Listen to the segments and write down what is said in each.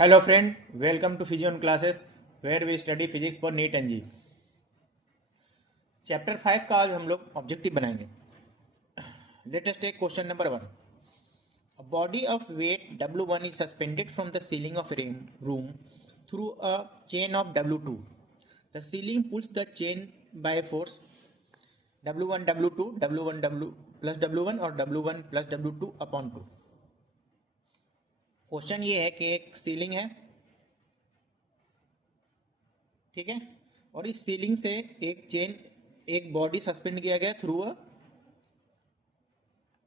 Hello friend, welcome to Physion classes where we study physics for NEET and JEE. Chapter 5 का आज हम लोग objective बनाएंगे। Let us take question number 1। A body of weight W1 is suspended from the ceiling of room through a chain of W2। The ceiling pulls the chain by force W1 W2 W1 W plus W1 और W1 plus W2 upon 2। Question ये है कि एक ceiling है, ठीक है, और इस सीलिंग से एक बॉडी सस्पेंड किया गया थ्रू अ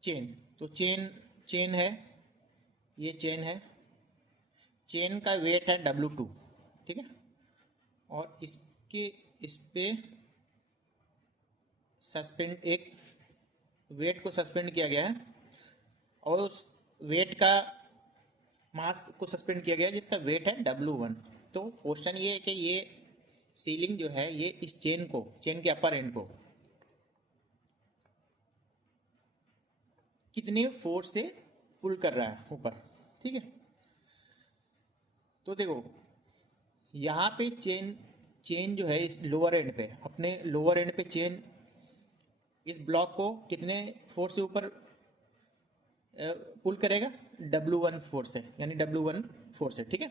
चेन। तो चेन है, ये चेन है, चेन का वेट है W2, ठीक है, और इस पे एक वेट को सस्पेंड किया गया है और उस वेट का मास को सस्पेंड किया गया है जिसका वेट है W1। तो क्वेश्चन ये है कि ये सीलिंग जो है ये इस चेन के अपर एंड को कितने फोर्स से पुल कर रहा है ऊपर, ठीक है। तो देखो यहाँ पे चेन जो है इस लोअर एंड पे, अपने लोअर एंड पे चेन इस ब्लॉक को कितने फोर्स से ऊपर पुल करेगा? W1 फोर्स से, यानी W1 फोर्स से, ठीक है।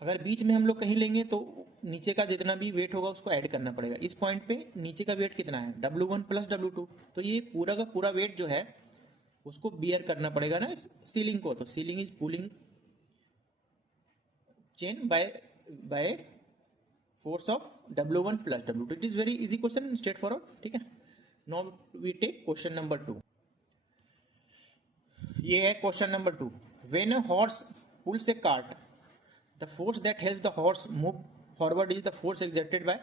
अगर बीच में हम लोग कहीं लेंगे तो नीचे का जितना भी वेट होगा उसको ऐड करना पड़ेगा। इस पॉइंट पे नीचे का वेट कितना है? W1 plus W2। तो ये पूरा का पूरा वेट जो है उसको बियर करना पड़ेगा ना इस सीलिंग को। तो ceiling is pulling chain by force of W1 plus W2। It is very easy question, straight forward, ठीक है। Now we take question number 2। ये है question number 2। When a horse pulls a cart, the force that helps the horse move forward is the force exerted by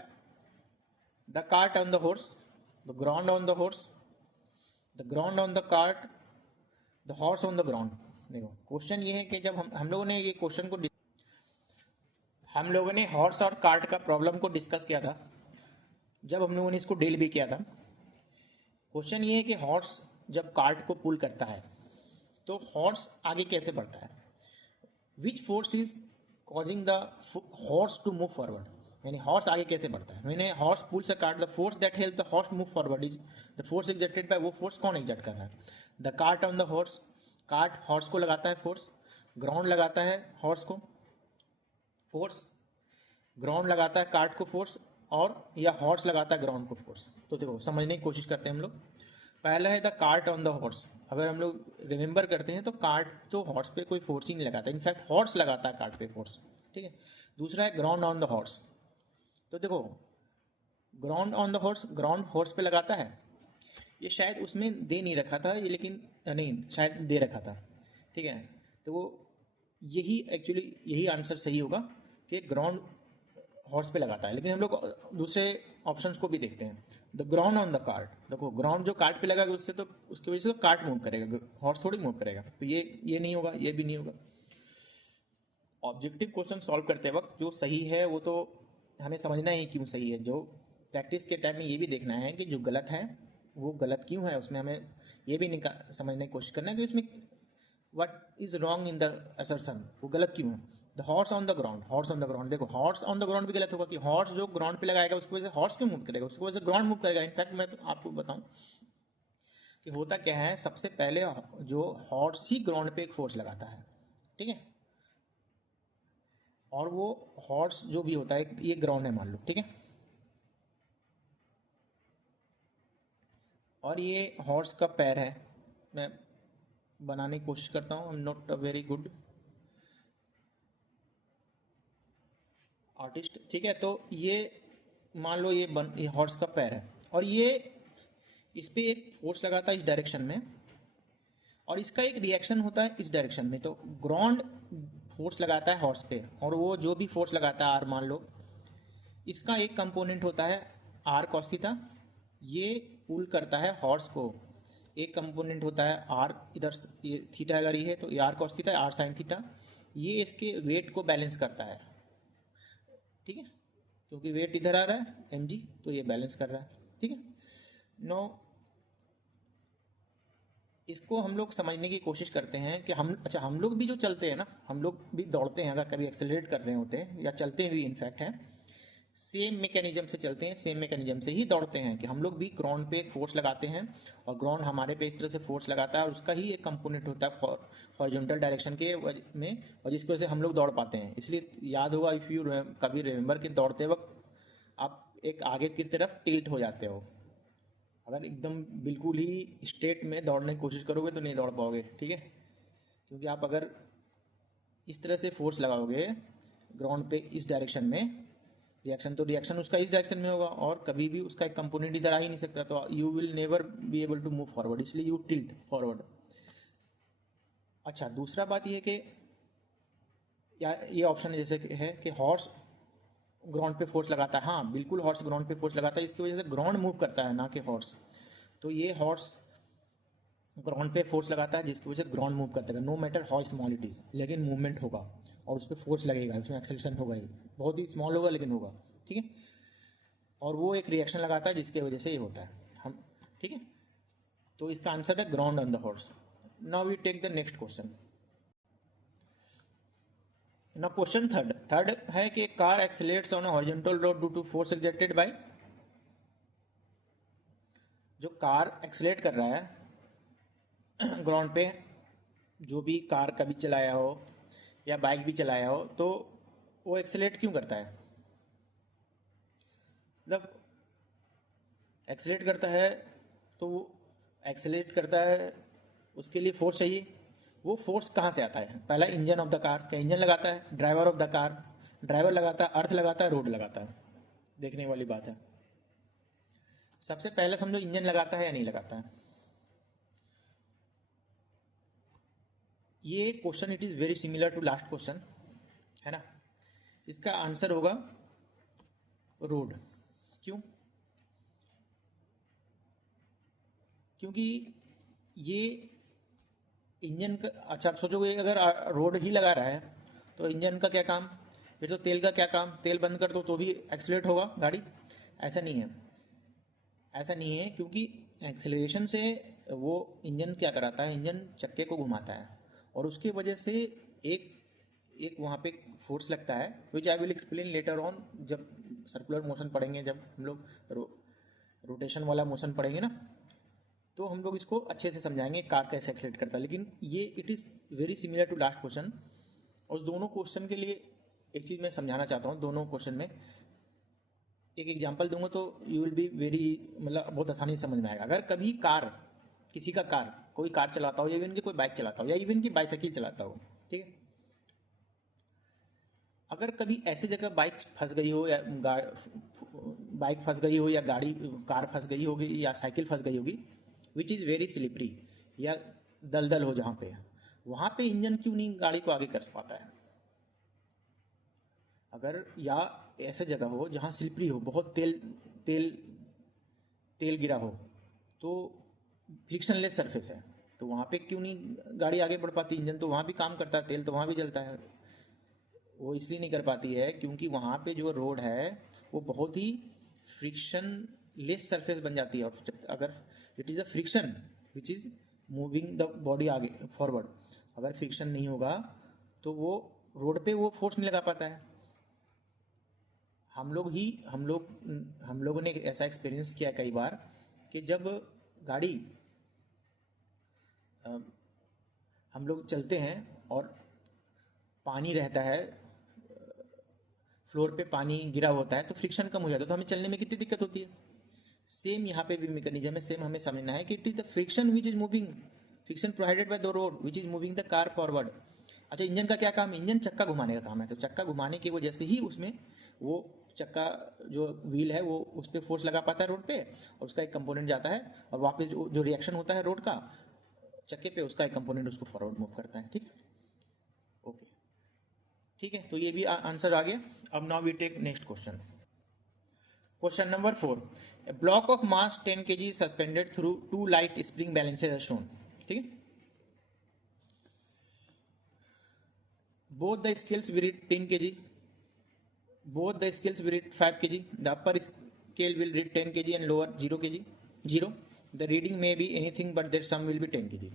the cart on the horse, the ground on the horse, the ground on the cart, the horse on the ground। देखो question ये है कि जब हम लोगों ने ये question को हम लोगों ने हॉर्स और कार्ट का प्रॉब्लम को डिस्कस किया था, जब हम लोगों ने इसको डील भी किया था। क्वेश्चन ये है कि हॉर्स जब कार्ट को पुल करता है तो हॉर्स आगे कैसे बढ़ता है? Which force is causing the horse to move forward, यानी हॉर्स आगे कैसे बढ़ता है। मैंने horse pulls a cart, the force that help the horse move forward is the force exerted by. वो फोर्स कौन एग्जर्ट कर रहा है? The cart on the horse, cart horse को लगाता है फोर्स, ग्राउंड लगाता है हॉर्स को फोर्स, ग्राउंड लगाता है कार्ट को फोर्स, और या हॉर्स लगाता है ग्राउंड को फोर्स। तो देखो समझने की कोशिश करते हैं हम लोग। पहला है the cart on the horse. अगर हम लोग रिमेंबर करते हैं तो कार्ट तो हॉर्स पे कोई फोर्स ही नहीं लगाता, इनफैक्ट हॉर्स लगाता है कार्ट पे फोर्स, ठीक है। दूसरा है ग्राउंड ऑन द हॉर्स। तो देखो ground on the horse, ground horse पे लगाता है। ये शायद उसमें दे नहीं रखा था ये, लेकिन नहीं शायद दे रखा था, ठीक है। तो वो यही आंसर सही होगा कि ग्राउंड हॉर्स पे लगाता है। लेकिन हम लोग दूसरे ऑप्शंस को भी देखते हैं। The ground on the cart, देखो ग्राउंड जो कार्ट पे लगाएगा उससे तो उसकी वजह से तो कार्ट मूव करेगा, हॉर्स थोड़ी मूव करेगा। तो ये नहीं होगा, ये भी नहीं होगा। ऑब्जेक्टिव क्वेश्चन सॉल्व करते वक्त जो सही है वो तो हमें समझना ही क्यों सही है। जो प्रैक्टिस के टाइम में ये भी देखना है कि जो गलत है वो गलत क्यों है, उसमें हमें ये भी समझने की कोशिश करना है कि उसमें what is wrong in the assertion, वो गलत क्यों है। The horse on the ground, horse on the ground, देखो हॉर्स ऑन द ग्राउंड भी गलत होगा कि हॉर्स जो ग्राउंड पे लगाएगा उसकी वजह से हॉर्स क्यों मूव करेगा, उसकी वजह से ग्राउंड मूव करेगा। इनफैक्ट मैं तो आपको बताऊं कि होता क्या है, सबसे पहले जो हॉर्स ही ग्राउंड पे एक फोर्स लगाता है, ठीक है। और वो हॉर्स जो भी होता है ये ग्राउंड है मान लो, ठीक है। और ये हॉर्स का पैर है। मैं बनाने की कोशिश करता हूँ, I am not a very good artist, ठीक है। तो ये मान लो ये हॉर्स का पैर है और ये इस पे एक फोर्स लगाता है इस डायरेक्शन में, और इसका एक रिएक्शन होता है इस डायरेक्शन में। तो ग्राउंड फोर्स लगाता है हॉर्स पे, और वो जो भी फोर्स लगाता है आर मान लो, इसका एक कंपोनेंट होता है आर कॉस थीटा, ये पुल करता है हॉर्स को। एक कंपोनेंट होता है आर, इधर ये थीटा अगर ये है तो ये R cos theta, R sine theta, ये इसके वेट को बैलेंस करता है, ठीक है। क्योंकि वेट इधर आ रहा है mg, तो ये बैलेंस कर रहा है, ठीक है। नो इसको हम लोग समझने की कोशिश करते हैं कि हम लोग भी जो चलते हैं ना, हम लोग भी दौड़ते हैं, अगर कभी एक्सेलरेट कर रहे होते हैं या चलते भी इनफैक्ट हैं, सेम मैकेनिज्म से चलते हैं, सेम मैकेनिज्म से ही दौड़ते हैं कि हम लोग भी ग्राउंड पे एक फोर्स लगाते हैं और ग्राउंड हमारे पे इस तरह से फोर्स लगाता है और उसका ही एक कंपोनेंट होता है हॉरिजॉन्टल डायरेक्शन के में, और जिसकी वजह से हम लोग दौड़ पाते हैं। इसलिए याद होगा, इफ़ यू कभी रिमेंबर कि दौड़ते वक्त आप एक आगे की तरफ टिल्ट हो जाते हो। अगर एकदम बिल्कुल ही स्ट्रेट में दौड़ने की कोशिश करोगे तो नहीं दौड़ पाओगे, ठीक है, क्योंकि आप अगर इस तरह से फोर्स लगाओगे ग्राउंड पे इस डायरेक्शन में, रिएक्शन उसका इस डायरेक्शन में होगा और कभी भी उसका एक कंपोनेंट इधर आ ही नहीं सकता, तो you will never be able to move forward, इसलिए यू टिल्ट फॉरवर्ड। अच्छा, दूसरा बात ये कि या ये ऑप्शन जैसे है कि हॉर्स ग्राउंड पे फोर्स लगाता है। हाँ बिल्कुल, हॉर्स ग्राउंड पे फोर्स लगाता है, इसकी वजह से ग्राउंड मूव करता है, ना कि हॉर्स। तो ये हॉर्स ग्राउंड पे फोर्स लगाता है जिसकी वजह से ग्राउंड मूव करता है, no matter how small it is, लेकिन मूवमेंट होगा और उस पर फोर्स लगेगा, उसमें एक्सेलरेशन होगा, ही बहुत ही स्मॉल होगा लेकिन होगा, ठीक है। और वो एक रिएक्शन लगाता है जिसकी वजह से ये होता है, हम, ठीक है। तो इसका आंसर है ground on the horse. Now we take the next question. Now question third है कि car accelerates on a horizontal road due to force exerted by. जो कार एक्सेलरेट कर रहा है ग्राउंड पे, जो भी कार कभी चलाया हो या बाइक भी चलाया हो, तो वो एक्सेलरेट क्यों करता है? मतलब एक्सेलरेट करता है तो वो एक्सेलरेट करता है, उसके लिए फोर्स चाहिए। वो फोर्स कहाँ से आता है? पहला इंजन ऑफ द कार, क्या इंजन लगाता है? Driver of the car, driver लगाता है, अर्थ लगाता है, रोड लगाता है। देखने वाली बात है। सबसे पहले समझो इंजन लगाता है या नहीं लगाता है। ये question it is very similar to last question, है ना। इसका आंसर होगा रोड। क्यों? क्योंकि ये इंजन का, अच्छा आप सोचोगे अगर रोड ही लगा रहा है तो इंजन का क्या काम, फिर तो तेल का क्या काम, तेल बंद कर दो तो भी एक्सीलरेट होगा गाड़ी। ऐसा नहीं है, ऐसा नहीं है, क्योंकि एक्सेलरेशन से वो इंजन क्या कराता है, इंजन चक्के को घुमाता है और उसकी वजह से एक एक वहाँ पे फोर्स लगता है, which I will explain later on, जब सर्कुलर मोशन पढ़ेंगे, जब हम लोग रोटेशन वाला मोशन पढ़ेंगे ना, तो हम लोग इसको अच्छे से समझाएंगे कार कैसे एक्सेलरेट करता है। लेकिन ये it is very similar to last question. और दोनों क्वेश्चन के लिए एक चीज़ मैं समझाना चाहता हूँ, दोनों क्वेश्चन में एक एग्जांपल दूंगा तो यू विल बी वेरी, मतलब बहुत आसानी से समझ में आएगा। अगर कभी कार, किसी का कार, कोई कार चलाता हो या इवन की कोई बाइक चलाता हो या इवन की बाइसाइकिल चलाता हो, ठीक है, अगर कभी ऐसी जगह बाइक फंस गई हो या बाइक फंस गई हो या गाड़ी कार फंस गई होगी या साइकिल फंस गई होगी विच इज़ वेरी स्लिपरी, या दलदल हो जहाँ पे, वहाँ पे इंजन क्यों नहीं गाड़ी को आगे कर पाता है? अगर या ऐसा जगह हो जहाँ स्लिपरी हो, बहुत तेल तेल तेल गिरा हो, तो फ्रिक्शनलेस सरफेस है, तो वहाँ पे क्यों नहीं गाड़ी आगे बढ़ पाती? इंजन तो वहाँ भी काम करता है, तेल तो वहाँ भी जलता है। वो इसलिए नहीं कर पाती है क्योंकि वहाँ पे जो रोड है वो बहुत ही फ्रिक्शन लेस सरफेस बन जाती है। और अगर it is a friction which is moving the body आगे फॉरवर्ड, अगर फ्रिक्शन नहीं होगा तो वो रोड पे वो फोर्स नहीं लगा पाता है। हम लोगों ने ऐसा एक्सपीरियंस किया कई बार कि जब गाड़ी हम लोग चलते हैं और पानी रहता है, फ्लोर पे पानी गिरा होता है, तो फ्रिक्शन कम हो जाता है, तो हमें चलने में कितनी दिक्कत होती है। सेम यहाँ पे भी मैकेनिज्म है, सेम हमें समझना है कि it is the friction which is moving, friction provided by the road which is moving the car forward. अच्छा, इंजन का क्या काम है? इंजन चक्का घुमाने का काम है, तो चक्का घुमाने की वजह से ही उसमें वो चक्का जो व्हील है वो उस पर फोर्स लगा पाता है रोड पे, और उसका एक कंपोनेंट जाता है और वापस जो रिएक्शन होता है रोड का चक्के पे, उसका एक कंपोनेंट उसको फॉरवर्ड मूव करता है, ठीक है। ओके, ठीक है, तो ये भी आंसर आ गया। अब now we take next question. Question number 4, a block of mass 10 kg suspended through 2 light spring balances are shown, ठीक है। Both the scales will read 10 kg, both the scales will read 5 kg, the upper scale will read 10 kg and lower 0 kg 0. The reading may be anything but that sum will be 10 kg।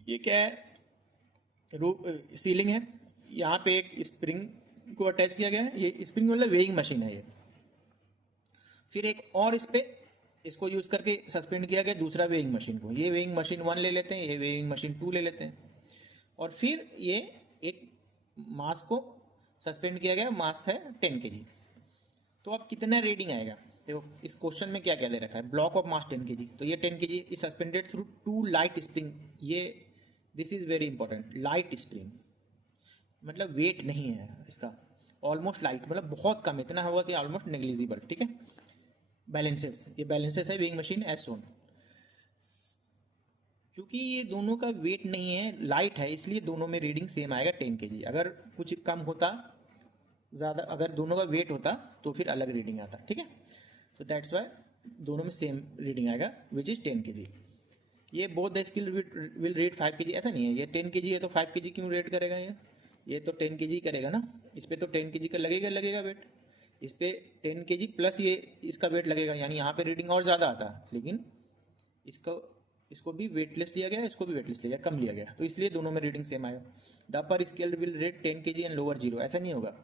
ये क्या है, ceiling है, यहाँ पे एक spring को attach किया गया है, ये स्प्रिंग मतलब वेइंग मशीन है ये। फिर एक और इस पे इसको यूज करके सस्पेंड किया गया दूसरा वेइंग मशीन को, ये वेइंग मशीन 1 ले लेते हैं, ये वेइंग मशीन 2 ले लेते हैं, और फिर ये एक मास को सस्पेंड किया गया, मास है 10 kg। तो अब कितना रीडिंग आएगा, देखो इस क्वेश्चन में क्या क्या दे रखा है, ब्लॉक ऑफ मास 10 kg, तो ये 10 kg is suspended through 2 light spring. ये this is very important, light spring मतलब वेट नहीं है इसका, ऑलमोस्ट लाइट मतलब बहुत कम, इतना होगा कि ऑलमोस्ट नेग्लिजिबल, ठीक है। बैलेंसेस, ये बैलेंसेस है वेइंग मशीन एज शोन। क्योंकि ये दोनों का वेट नहीं है, लाइट है, इसलिए दोनों में रीडिंग सेम आएगा 10 kg। अगर कुछ कम होता ज़्यादा, अगर दोनों का वेट होता तो फिर अलग रीडिंग आता, ठीक है। तो दैट्स वाई दोनों में सेम रीडिंग आएगा विच इज़ 10 kg। ये both the skill will read 5 kg, ऐसा नहीं है, ये 10 kg है तो 5 kg क्यों रीड करेगा, ये तो 10 kg करेगा ना, इस पर तो 10 kg का लगेगा वेट, इस पर 10 kg प्लस ये इसका वेट लगेगा, यानी यहाँ पे रीडिंग और ज़्यादा आता, लेकिन इसको भी वेटलेस लिया गया, इसको भी वेटलेस लिया गया, कम लिया गया, तो इसलिए दोनों में रीडिंग सेम आएगा। The upper scale will read 10 kg and lower 0, ऐसा नहीं होगा,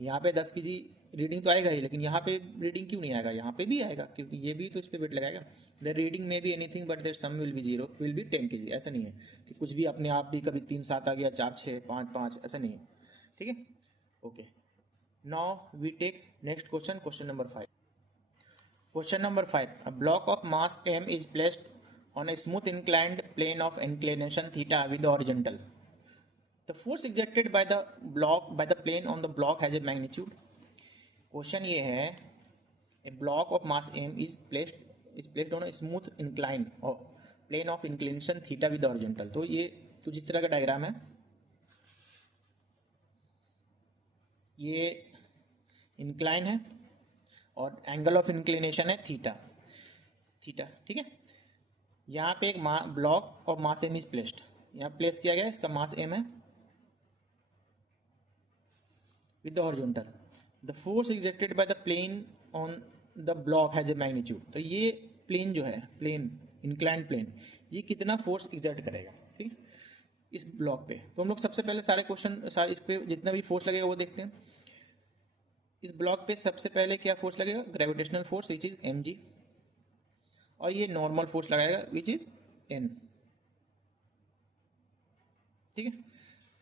यहाँ पे 10 kg रीडिंग तो आएगा ही, लेकिन यहाँ पे रीडिंग क्यों नहीं आएगा, यहाँ पे भी आएगा क्योंकि ये भी तो इस पर वेट लगाएगा। The reading may be anything but their sum will be 0 will be 10 kg, ऐसा नहीं है कि कुछ भी अपने आप भी कभी 3 7 आ गया, 4 6 5 5, ऐसा नहीं है, ठीक है। Okay, now we take next question, question number 5। Question number 5. A block of mass m is placed on a smooth inclined plane of inclination theta with the horizontal. The force exerted by the plane on the block has a magnitude. Question ये है, a block of mass m is placed on a smooth incline or plane of inclination theta with the horizontal. तो ये कुछ इस तरह का diagram है, ये इंक्लाइन है और एंगल ऑफ इंक्लिनेशन है थीटा, ठीक है। यहाँ पे एक ब्लॉक और मास एम इज प्लेस्ड, यहाँ प्लेस किया गया, इसका मास एम है with the horizontal. The force exerted by the plane on the block has a magnitude. तो ये प्लेन जो है, प्लेन इंक्लाइंड प्लेन, ये कितना फोर्स एक्सर्ट करेगा, ठीक है, इस ब्लॉक पे। तो हम लोग सबसे पहले सारे क्वेश्चन, सारे इस पे जितना भी फोर्स लगेगा वो देखते हैं। इस ब्लॉक पे सबसे पहले क्या फोर्स लगेगा, gravitational force which is mg, और ये नॉर्मल फोर्स लगाएगा विच इज n, ठीक है।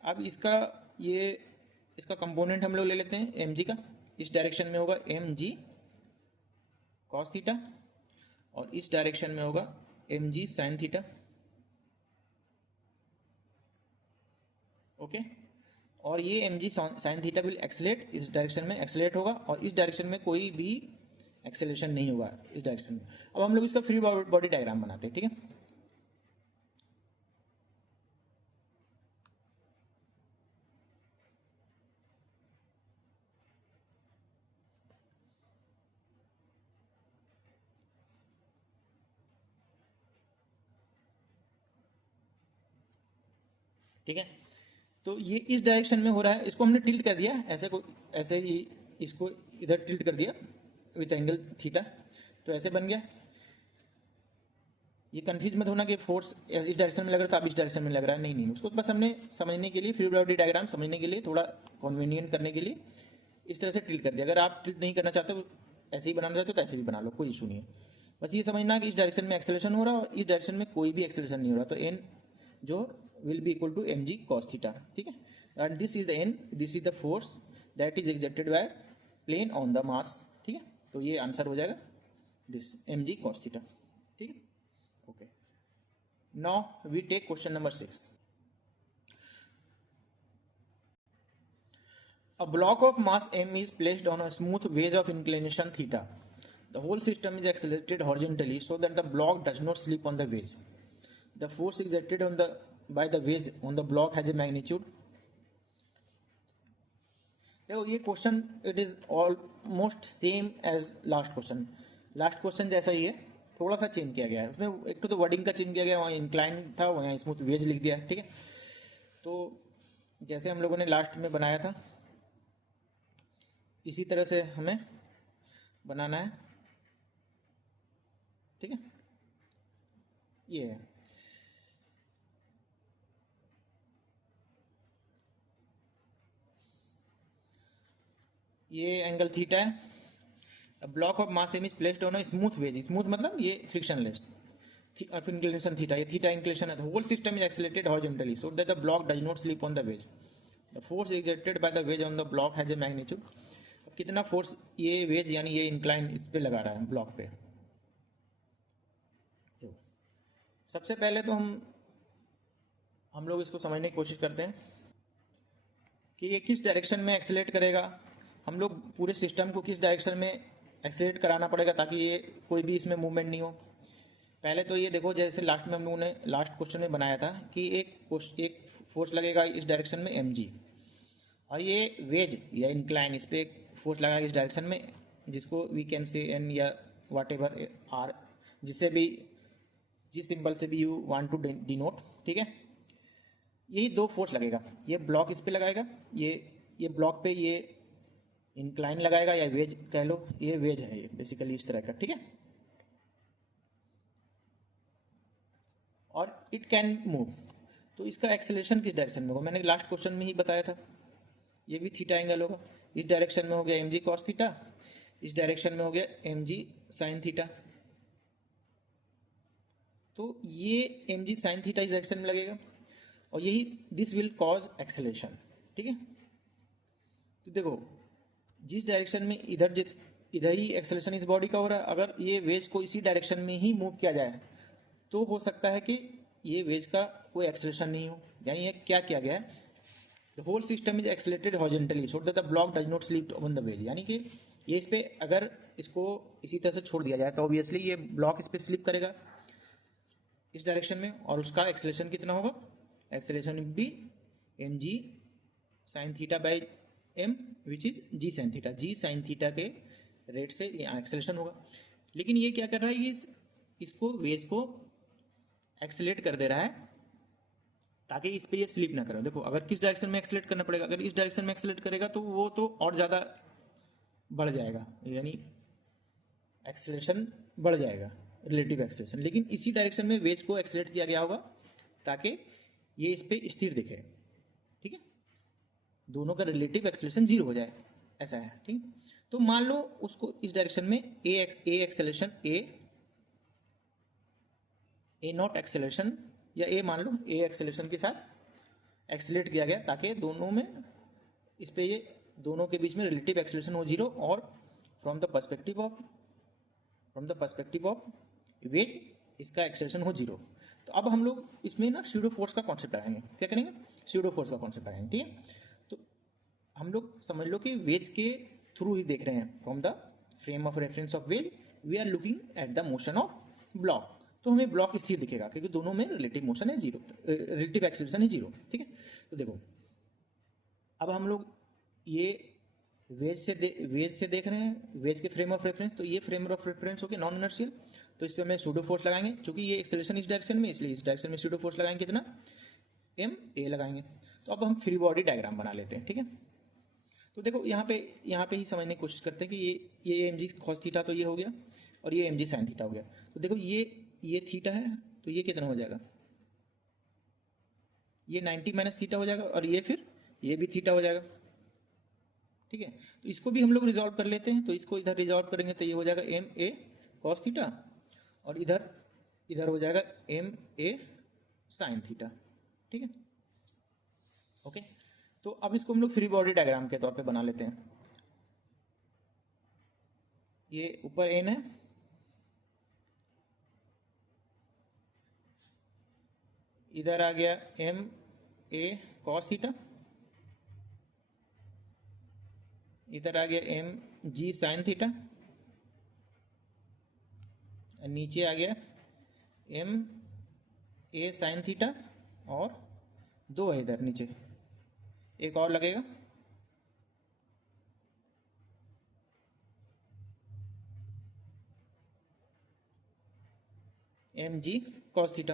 अब इसका कंपोनेंट हम लोग ले लेते हैं mg का, इस डायरेक्शन में होगा mg cos थीटा और इस डायरेक्शन में होगा mg sin थीटा, ओके। और ये mg sin theta will accelerate, इस डायरेक्शन में एक्सेलरेट होगा, और इस डायरेक्शन में कोई भी एक्सेलरेशन नहीं होगा इस डायरेक्शन में। अब हम लोग इसका फ्री बॉडी डायग्राम बनाते हैं, ठीक है। ठीक है, तो ये इस डायरेक्शन में हो रहा है, इसको हमने टिल्ट कर दिया, ऐसे ही इसको इधर टिल्ट कर दिया विथ एंगल थीटा, तो ऐसे बन गया। ये कंफ्यूज मत होना कि फोर्स इस डायरेक्शन में लग रहा था, अब इस डायरेक्शन में लग रहा है, नहीं, उसको बस हमने समझने के लिए, फ्री बॉडी डायग्राम समझने के लिए, थोड़ा कन्वीनियंट करने के लिए इस तरह से टिल्ट कर दिया। अगर आप टिल्ट नहीं करना चाहते, ऐसे ही बनाना चाहते हो तो ऐसे भी बना लो, कोई इशू नहीं है। बस ये समझना कि इस डायरेक्शन में एक्सेलरेशन हो रहा है और इस डायरेक्शन में कोई भी एक्सेलरेशन नहीं हो रहा, तो एन जो will be equal to mg cos theta, ठीक है। And this is the n, this is the force that is exerted by plane on the mass, ठीक है। तो ये आंसर हो जाएगा दिस mg cos theta, ठीक है। Okay, now we take question number 6। A block of mass m is placed on a smooth wedge of inclination theta. The whole system is accelerated horizontally so that the block does not slip on the wedge. The force exerted by the wedge on the block has a magnitude. देखो ये question it is almost same as last question, last question जैसा ही है, थोड़ा सा change किया गया है उसमें, एक तो वर्डिंग का चेंज किया गया, वहाँ इंक्लाइन था वहाँ स्मूथ वेज लिख दिया, ठीक है। तो जैसे हम लोगों ने लास्ट में बनाया था इसी तरह से हमें बनाना है ठीक है, ये है। ये एंगल थीटा है। Block of mass M is placed on a smooth wedge, smooth मतलब ये फ्रिक्शनलेस, ऑफ इंक्लिनेशन थीटा, ये थीटा इंक्लिनेशन है। The whole system is accelerated horizontally so that the block does not slip on the wedge. The force exerted by the wedge on the block has a magnitude. अब कितना force ये veg यानी ये incline इस पे लगा रहा है ब्लॉक पे। सबसे पहले तो हम लोग इसको समझने की कोशिश करते हैं कि ये किस डायरेक्शन में एक्सेलेरेट करेगा। हम लोग पूरे सिस्टम को किस डायरेक्शन में एक्सेलेरेट कराना पड़ेगा ताकि ये कोई भी इसमें मूवमेंट नहीं हो। पहले तो ये देखो, जैसे लास्ट में हम लोगों ने लास्ट क्वेश्चन में बनाया था कि एक फोर्स लगेगा इस डायरेक्शन में mg, और ये वेज या इंक्लाइन इस पर एक फोर्स लगाएगा इस डायरेक्शन में, जिसको वी कैन से n या वाट एवर आर, जिससे भी जिस सिंबल से भी यू वांट टू डिनोट। ठीक है, यही दो फोर्स लगेगा। ये ब्लॉक इस पे लगाएगा, ये ब्लॉक पे ये इंक्लाइन लगाएगा या वेज कह लो, ये वेज है ये बेसिकली इस तरह का। ठीक है, और इट कैन मूव, तो इसका एक्सेलरेशन किस डायरेक्शन में होगा मैंने लास्ट क्वेश्चन में ही बताया था। ये भी थीटा एंगल होगा, इस डायरेक्शन में हो गया mg cos थीटा, इस डायरेक्शन में हो गया mg sin थीटा। तो ये mg sin थीटा इस डायरेक्शन में लगेगा और यही दिस विल कॉज एक्सेलरेशन। ठीक है, तो देखो जिस डायरेक्शन में इधर ही एक्सेलरेशन इस बॉडी का हो रहा है, अगर ये वेज को इसी डायरेक्शन में ही मूव किया जाए तो हो सकता है कि ये वेज का कोई एक्सेलरेशन नहीं हो। यानी ये क्या किया गया है, the whole system is accelerated horizontally so that the block does not slip on the wedge. यानी कि ये इस पे अगर इसको इसी तरह से छोड़ दिया जाए तो ऑब्वियसली ये ब्लॉक इस पे स्लिप करेगा इस डायरेक्शन में, और उसका एक्सेलरेशन कितना होगा, एक्सेलरेशन भी mg sin theta by m which is g sin theta, g sin theta के रेट से एक्सेलरेशन होगा। लेकिन ये क्या कर रहा है, ये इसको वेज को एक्सेलेरेट कर दे रहा है ताकि इस पे ये स्लिप ना करे। देखो अगर किस डायरेक्शन में एक्सेलेरेट करना पड़ेगा, अगर इस डायरेक्शन में एक्सेलेरेट करेगा तो वो तो और ज़्यादा बढ़ जाएगा, यानी एक्सेलरेशन बढ़ जाएगा रिलेटिव एक्सेलरेशन। लेकिन इसी डायरेक्शन में वेज को एक्सेलेरेट किया गया होगा ताकि ये इस पे स्थिर दिखे। ठीक है, दोनों का रिलेटिव एक्सेलरेशन जीरो हो जाए, ऐसा है। ठीक, तो मान लो उसको इस डायरेक्शन में ए एक्सेलरेशन ए नॉट एक्सेलरेशन या ए मान लो ए एक्सेलरेशन के साथ एक्सेलेरेट किया गया ताकि दोनों में इस पे ये दोनों के बीच में रिलेटिव एक्सेलरेशन हो जीरो, और from the perspective of ways इसका एक्सेलरेशन हो जीरो। तो अब हम लोग इसमें ना स्यूडो फोर्स का कॉन्सेप्ट लगाएंगे। क्या करेंगे, स्यूडो फोर्स का कॉन्सेप्ट लगाएंगे। ठीक है, तो हम लोग समझ लो कि वेज के थ्रू ही देख रहे हैं, from the frame of reference of wedge we are looking at the motion of block. तो हमें ब्लॉक स्थिर दिखेगा क्योंकि दोनों में रिलेटिव मोशन है जीरो, रिलेटिव एक्सेलरेशन है जीरो। ठीक है, तो देखो अब हम लोग ये वेज से देख रहे हैं, वेज के फ्रेम ऑफ रेफरेंस, तो ये फ्रेम ऑफ रेफरेंस हो गया नॉन इनर्शियल, तो इस पर हमें सूडो फोर्स लगाएंगे। क्योंकि ये एक्सेलरेशन इस डायरेक्शन में, इसलिए इस डायरेक्शन में सूडो फोर्स लगाएंगे कितना, एम ए लगाएंगे। तो अब हम फ्री बॉडी डायग्राम बना लेते हैं। ठीक है, तो देखो यहाँ पे ही समझने की कोशिश करते हैं कि ये mg cos थीटा तो ये हो गया और ये mg sin थीटा हो गया। तो देखो ये थीटा है तो ये कितना हो जाएगा, ये 90 माइनस थीटा हो जाएगा, और ये फिर ये भी थीटा हो जाएगा। ठीक है, तो इसको भी हम लोग रिजॉल्व कर लेते हैं। तो इसको इधर रिजॉल्व करेंगे तो ये हो जाएगा एम ए कॉस थीटा, और इधर हो जाएगा एम ए साइन थीटा। ठीक है, ओके, तो अब इसको हम लोग फ्री बॉडी डायग्राम के तौर पे बना लेते हैं। ये ऊपर एन है, इधर आ गया एम ए कॉस थीटा, इधर आ गया एम जी साइन थीटा, नीचे आ गया एम ए साइन थीटा, और दो है इधर नीचे, एक और लगेगा एम जी कॉस थीटा।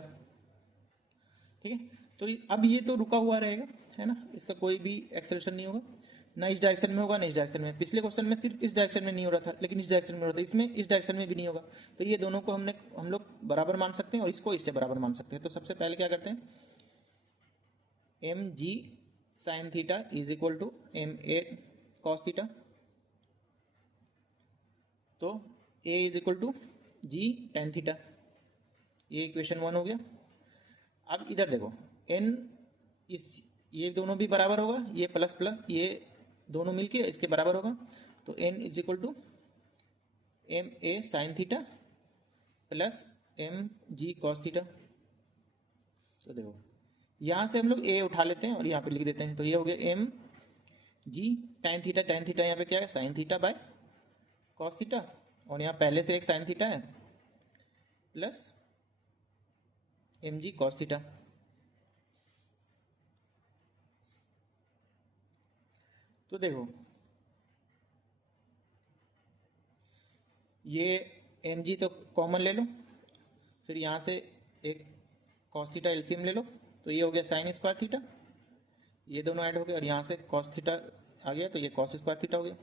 ठीक है, तो अब ये तो रुका हुआ रहेगा, है ना, इसका कोई भी एक्सेलरेशन नहीं होगा। ना इस डायरेक्शन में होगा ना इस डायरेक्शन में। पिछले क्वेश्चन में सिर्फ इस डायरेक्शन में नहीं हो रहा था, लेकिन इस डायरेक्शन में हो रहा था, इसमें इस डायरेक्शन में भी नहीं होगा। तो ये दोनों को हम लोग बराबर मान सकते हैं और इसको इससे बराबर मान सकते हैं। तो सबसे पहले क्या करते हैं, M G sine theta is equal to M A cos theta. तो A is equal to G tan theta, ये इक्वेशन 1 हो गया। अब इधर देखो, एन इस ये दोनों भी बराबर होगा, ये प्लस प्लस ये दोनों मिलके इसके बराबर होगा। तो N is equal to M A sine theta plus M G cos theta. तो देखो यहाँ से हम लोग ए उठा लेते हैं और यहाँ पे लिख देते हैं। तो ये हो गया एम जी टेन थीटा यहाँ पे क्या है, sine theta by cos theta, और यहाँ पहले से एक साइन थीटा है plus M G cos theta. तो देखो ये एम जी तो कॉमन ले लो, फिर यहाँ से एक कॉस थीटा एलसीएम ले लो। तो ये हो गया साइन स्क्वायर थीटा, ये दोनों ऐड हो गए, और यहाँ से कॉस थीटा आ गया तो ये कॉस स्क्वायर थीटा हो गया,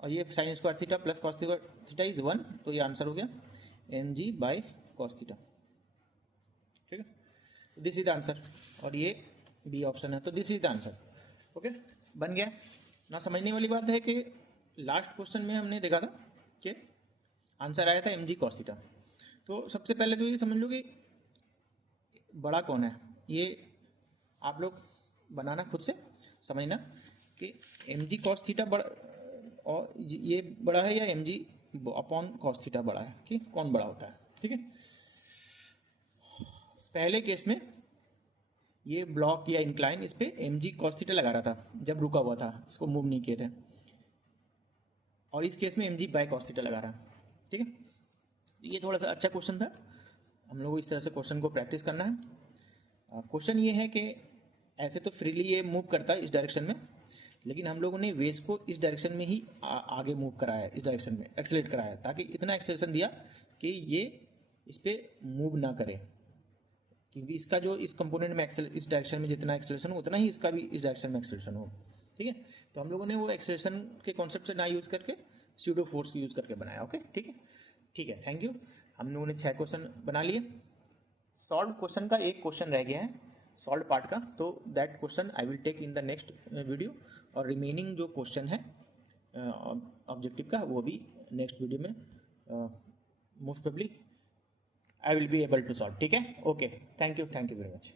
और ये sine square theta plus cos theta is 1। तो ये आंसर हो गया M G by cos theta. ठीक है, दिस इज द आंसर, और ये बी ऑप्शन है। तो this is the answer. Okay, बन गया ना। समझने वाली बात है कि लास्ट क्वेश्चन में हमने देखा था कि आंसर आया था एम जी कॉस थीटा। तो सबसे पहले तो ये समझ लो कि बड़ा कौन है, ये आप लोग बनाना खुद से समझना कि एम जी कॉस थीटा बड़ा और ये बड़ा है या M G upon cos theta बड़ा है, कि कौन बड़ा होता है। ठीक है, पहले केस में ये ब्लॉक या इंक्लाइन इस पे एम जी कॉस थीटा लगा रहा था जब रुका हुआ था, इसको मूव नहीं किए थे, और इस केस में M G by cos theta लगा रहा है। ठीक है, ये थोड़ा सा अच्छा क्वेश्चन था, हम लोग को इस तरह से क्वेश्चन को प्रैक्टिस करना है। क्वेश्चन ये है कि ऐसे तो फ्रीली ये मूव करता है इस डायरेक्शन में, लेकिन हम लोगों ने वेव्स को इस डायरेक्शन में ही आगे मूव कराया, इस डायरेक्शन में एक्सेलरेट कराया, ताकि इतना एक्सेलरेशन दिया कि ये इस पर मूव ना करे, क्योंकि इसका जो इस कंपोनेंट में इस डायरेक्शन में जितना एक्सेलरेशन हो उतना ही इसका भी इस डायरेक्शन में एक्सेलरेशन हो। ठीक है, तो हम लोगों ने वो एक्सेलरेशन के कॉन्सेप्ट से ना यूज करके स्यूडो फोर्स यूज करके बनाया। ओके, ठीक है, ठीक है, थैंक यू। हम लोगों ने 6 क्वेश्चन बना लिए। सॉल्व क्वेश्चन का एक क्वेश्चन रह गया है, सॉल्व पार्ट का, तो that question I will take in the next video, और रिमेनिंग जो क्वेश्चन है ऑब्जेक्टिव का वो भी नेक्स्ट वीडियो में most probably I will be able to solve. ठीक है, okay, thank you very much.